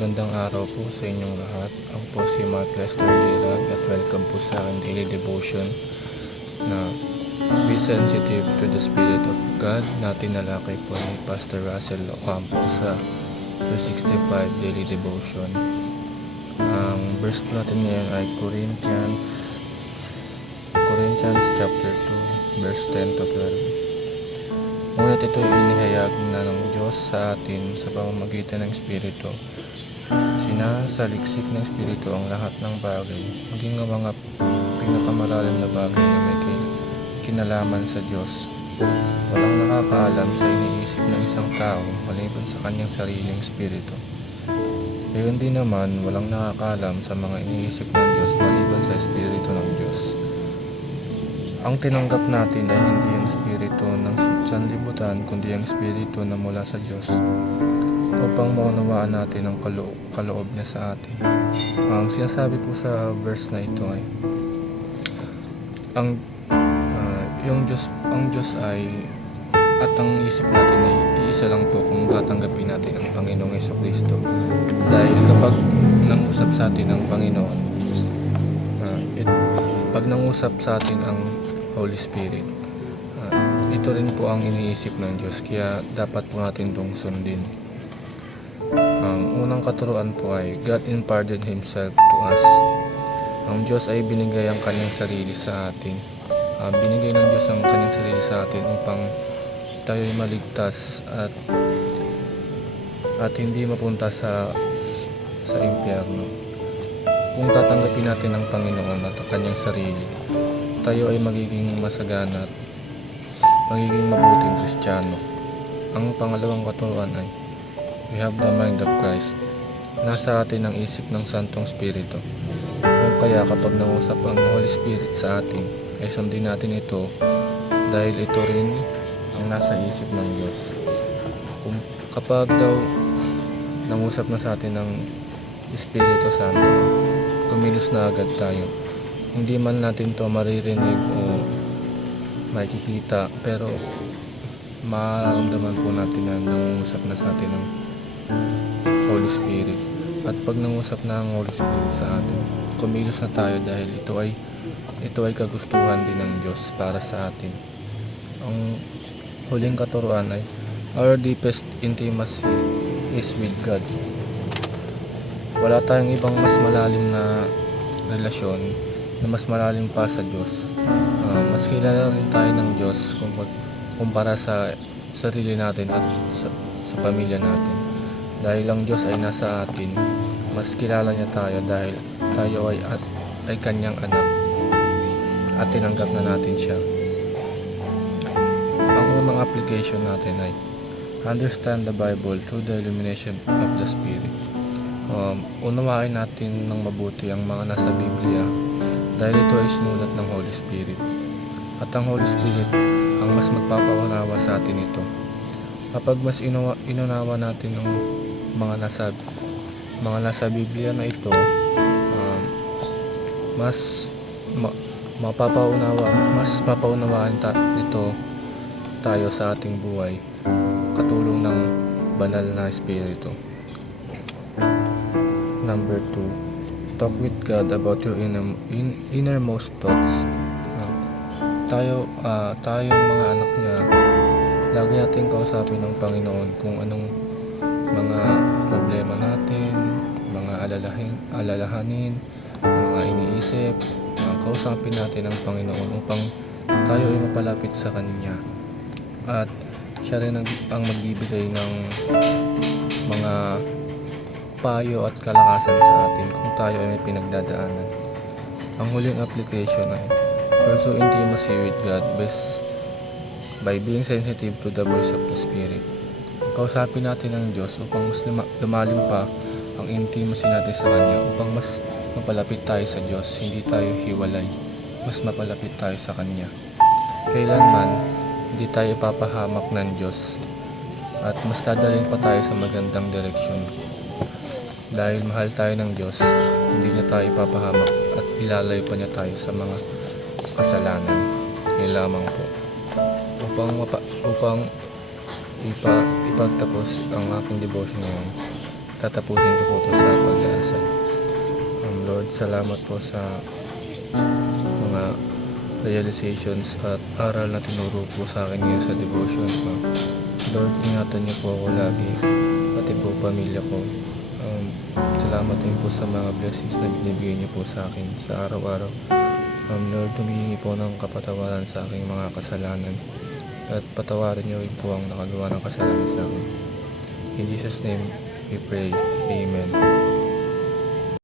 Magandang araw po sa inyong lahat. Ako po si Mark Lester Lirag at welcome po sa aking daily devotion na Be Sensitive to the Spirit of God na tinalakay po ni Pastor Russell Ocampo sa 365 Daily Devotion. Ang verse po natin ngayon ay Corinthians chapter 2 verse 10 to 12. Ngunit ito ay inihayag na ng Diyos sa atin sa pamamagitan ng Espiritu. Sinasaliksik ng Espiritu ang lahat ng bagay, maging ang mga pinakamalalim na bagay na may kinalaman sa Diyos. Walang nakakaalam sa iniisip ng isang tao maliban sa kanyang sariling Espiritu. Gayon din naman, walang nakakaalam sa mga iniisip ng Diyos maliban sa Espiritu ng Diyos. Ang tinanggap natin ay hindi ang Espiritu ng sanlibutan, kundi ang Espiritu na mula sa Diyos, upang maunawaan natin ang kaloob niya sa atin. Ang sinasabi po sa verse na ito ay ang Diyos ay at ang isip natin ay iisa lang po kung tatanggapin natin ang Panginoong Jesucristo. Dahil kapag nangusap sa atin ang Panginoon, pag nangusap sa atin ang Holy Spirit, ito rin po ang iniisip ng Diyos, kaya dapat po natin itong sundin. Ang unang katuruan po ay God imparted Himself to us. Ang Diyos ay binigay ang kanyang sarili sa atin. Binigay ng Diyos ang kanyang sarili sa atin upang tayo ay maligtas at hindi mapunta sa impyerno. Kung tatanggapin natin ang Panginoon at ang kanyang sarili, tayo ay magiging masagana at magiging mabuting Kristiyano. Ang pangalawang katuruan ay we have the mind of Christ. Nasa atin ang isip ng Santong Espiritu. Kung kaya kapag nangusap ang Holy Spirit sa atin, ay sundin natin ito dahil ito rin ang nasa isip ng Diyos. Kung kapag daw nangusap na sa atin ng Espiritu Santo, kumilos na agad tayo. Hindi man natin to maririnig o makikita, pero mararamdaman po natin na nangungusap na sa atin ng Holy Spirit. At pag nangusap na ang Holy Spirit sa atin, kumilos na tayo dahil ito ay kagustuhan din ng Diyos para sa atin. Ang huling katuruan ay our deepest intimacy is with God. Wala tayong ibang mas malalim na relasyon na mas malalim pa sa Diyos. Mas kilala rin tayo ng Diyos kumpara sa sarili natin at sa pamilya natin. Dahil ang Diyos ay nasa atin, mas kilala niya tayo dahil tayo ay kanyang anak at tinanggap na natin siya. Ang unang application natin ay understand the Bible through the illumination of the Spirit. Unawain natin ng mabuti ang mga nasa Biblia dahil ito ay sinulat ng Holy Spirit. At ang Holy Spirit ang mas magpapaunawa sa atin ito. Kapag mas inunawa natin ang mga nasa Biblia na ito, mas mapapaunawaan ito tayo sa ating buhay, katulong ng banal na Espiritu. Number 2, talk with God about your innermost thoughts. Tayong mga anak niya, lagi natin kausapin ng Panginoon kung anong mga problema natin, mga alalahanin, mga iniisip. Kausapin natin ang Panginoon upang tayo ay mapalapit sa Kanya. At siya rin ang magbibigay ng mga payo at kalakasan sa atin kung tayo ay may pinagdadaanan. Ang huling application ay pursue intimacy with God by being sensitive to the voice of the Spirit. Kausapin natin ang Diyos upang mas lumalim pa ang intimacy natin sa Kanya, upang mas mapalapit tayo sa Diyos, hindi tayo hiwalay, mas mapalapit tayo sa Kanya. Kailanman, hindi tayo ipapahamak ng Diyos at mas dadalhin pa tayo sa magandang direksyon. Dahil mahal tayo ng Diyos, hindi niya tayo ipapahamak at ilalayo pa niya tayo sa mga kasalanan. Yun lamang po. Upang ipagtapos ang aking devotion ngayon, tatapusin ko po ito sa pag-iasal. Lord, salamat po sa mga realizations at aral na tinuro po sa akin ngayon sa devotion ko. Lord, ingatan niyo po ako lagi, pati po pamilya ko. Salamat din po sa mga blessings na binibigay niyo po sa akin sa araw-araw. Lord, humihingi po ng kapatawaran sa aking mga kasalanan at patawarin niyo rin po ang nakagawa ng kasalanan sa akin. In Jesus' name we pray. Amen.